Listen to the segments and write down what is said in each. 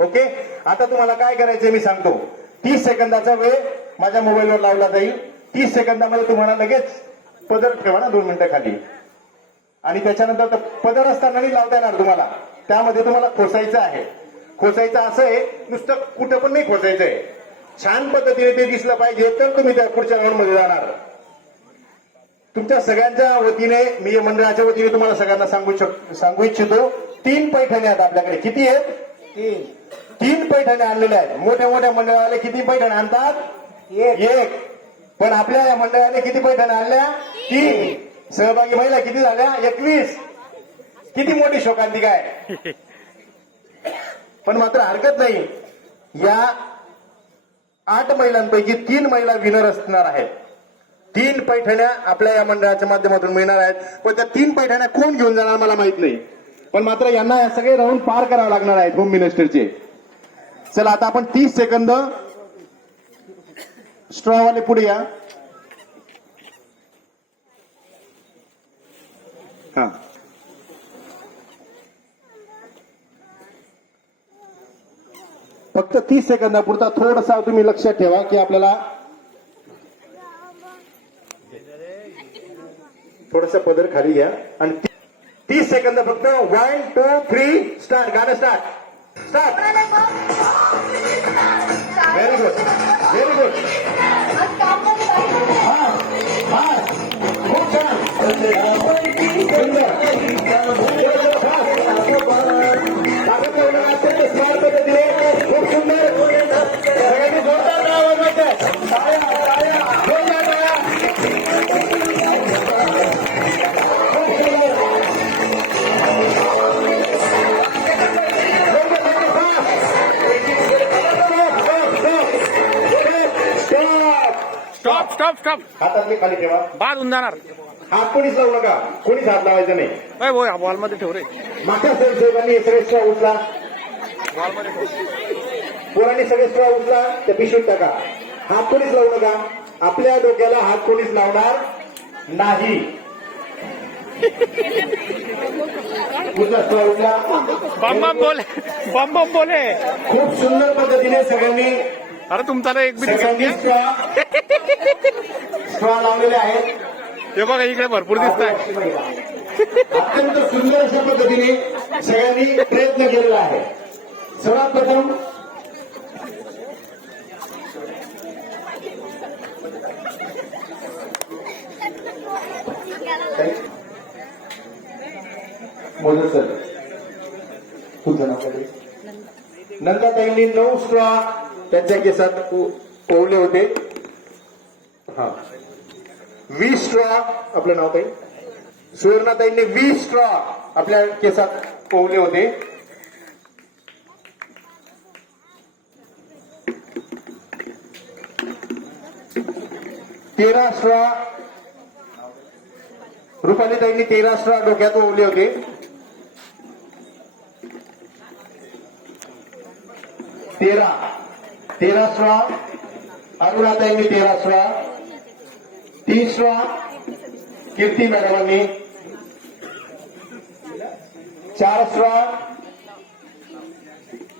Okay, आता तुम्हाला काय करायचंय मी सांगतो. 30 सेकंदाचा वेळ माझ्या मोबाईलवर लावला जाईल. 30 सेकंदामध्ये तुम्हाला लगेच पदर ठेवा ना 2 मिनिटं खाली, आणि त्याच्यानंतर पदर असताना नाही लावता येणार तुम्हाला, त्यामध्ये तुम्हाला खोसायचं आहे. खोसायचं असं आहे, नुसतं कुठं पण नाही खोसायचंय, छान पद्धतीने ते दिसलं पाहिजे, तर तुम्ही त्या पुढच्या राऊंड मध्ये जाणार. तुमच्या सगळ्यांच्या वतीने, मी मंडळाच्या वतीने तुम्हाला सगळ्यांना सांगू इच्छितो, 3 पैठण्या आहेत आपल्याकडे. किती आहेत? 3 पैठण्या आणलेल्या आहेत. मोठ्या मोठ्या मंडळाले किती पैठण्या आणतात? 1. पण आपल्या या मंडळाने किती पैठण्या आणल्या? 3. सहभागी महिला किती झाल्या? 21. किती मोठी शोकांतिका आहे. पण मात्र हरकत नाही, या 8 महिलांपैकी 3 महिला विनर असणार आहेत. 3 पैठण्या आपल्या या मंडळाच्या माध्यमातून मिळणार आहेत. पण त्या 3 पैठण्या कोण घेऊन जाणार मला माहित नाही, पण मात्र यांना या सगळे राऊंड पार करावे लागणार आहेत होम मिनिस्टरचे. चला आता आपण 30 सेकंद, स्ट्रॉवाले पुढे या. हा, फक्त 30 सेकंदापुरता थोडासा तुम्ही लक्षात ठेवा की आपल्याला थोडंसं पदर खाली घ्या आणि 30 सेकंद फक्त. 1 2 3 स्टार्ट. गाणं start. Very good, very good. खूप छान, पद्धतीने खूप सुंदर. सगळ्यांनी जोरदार आवाज स्टॉप. हातातले खाली ठेवा. बाद होऊन जाणार. हात कोणीच लावू नका, कोणीच हात लावायचा नाही. बॉल मध्ये ठेव रे. मागच्या साहेबांनी सगळे स्ट्रॉ उचला, बॉल मध्ये ठेव. पोरांनी सगळे स्ट्रॉ उचला, त्या पिशवीत टाका. हात कोणीच लावू नका, आपल्या डोक्याला हात कोणीच लावणार नाही. उचला, स्ट्रॉ उचला. बम बोले. खूप सुंदर पद्धतीने सगळ्यांनी अरे तुमचा एक स्ट्रॉ लावलेले आहेत. हे बघा इकडे भरपूर दिसत आहे. अत्यंत सुंदर अशा पद्धतीने सगळ्यांनी प्रयत्न केलेला आहे. सर्वात प्रथम मोदक सर, तुमचं नाव काय? नंदाताईंनी 9 स्ट्रॉ त्यांच्या केसात ओवले होते. हा, 20 स्ट्रॉ. आपलं नाव काय? सुवर्णाताईंनी 20 स्ट्रॉ आपल्या केसात ओवले होते. तेरा स्ट्रॉ रुपालीताईंनी 13 स्ट्रॉ डोक्यात ओवले होते. 13 स्ट्रॉ. अरुणाताईंनी 13 स्ट्रॉ. 30 स्ट्रॉ कीर्ती मॅडमांनी. 4 स्ट्रॉ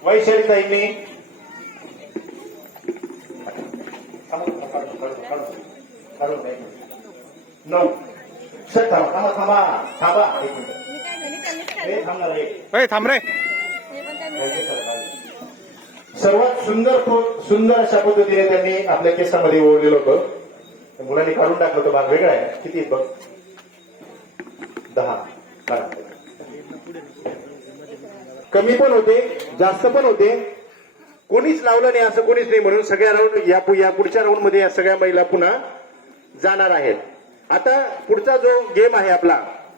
वैशालीताईंनी. 9. सर थांबा एक मिनिट. थांब रे. सर्वात सुंदर अशा पद्धतीने त्यांनी आपल्या केसामध्ये ओढलेलं होतं. मुलांनी काढून टाकलं होतं. भाग वेगळा आहे. किती बघ? 10. कमी पण होते, जास्त पण होते. कोणीच लावलं नाही असं कोणीच नाही, म्हणून सगळ्या राऊंड या पुढच्या राऊंड मध्ये या सगळ्या महिला पुन्हा जाणार आहेत. आता पुढचा जो गेम आहे आपला,